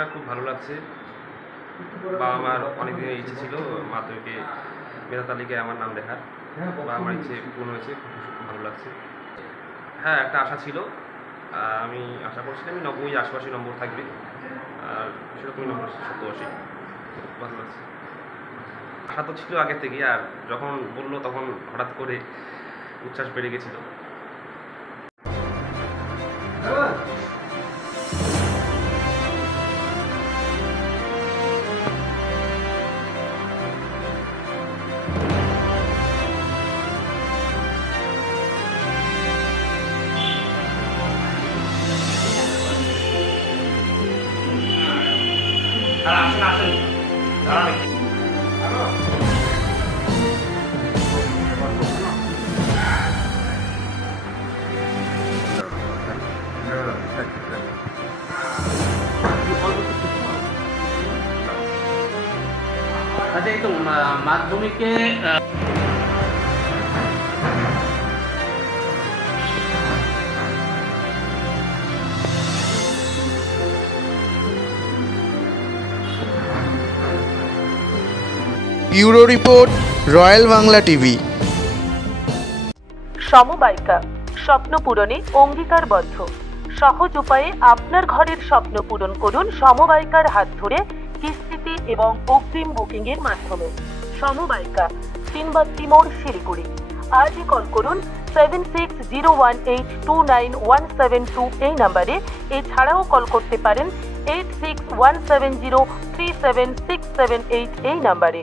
পরীক্ষা খুব ভালো লাগছে। বাবা মার অনেক দিনের ইচ্ছে ছিল মাধ্যমিকে মেধা তালিকায় আমার নাম লেখার, বা আমার ইচ্ছে পূর্ণ হয়েছে। খুব ভালো লাগছে। হ্যাঁ, একটা আশা ছিল। আমি আশা করছিলাম 90 আশেপাশে নম্বর থাকবে, আর সেরকমই নম্বর 87-80। ভালো লাগছে। আশা তো ছিল আগে থেকেই, আর যখন বললো তখন হঠাৎ করে উচ্ছ্বাস বেড়ে গেছিল। আসেন আসেন, দাঁড়ান। আচ্ছা, এই তো মাধ্যমিকে bureau report, royal Bangla TV. সমবায়িকা, স্বপ্ন পূরণে অঙ্গীকারবদ্ধ। সহজ উপায়ে আপনার ঘরের স্বপ্ন পূরণ করুন সমবায়িকার হাত ধরে, কিস্তিতে এবং অগ্রিম বুকিং এর মাধ্যমে। সমবায়িকা, তিনবাত্তি মোড়, শিলিগুড়ি। আজই কল করুন 7601829172 এই নাম্বারে। এছাড়াও কল করতে পারেন 8617037678 এই নাম্বারে।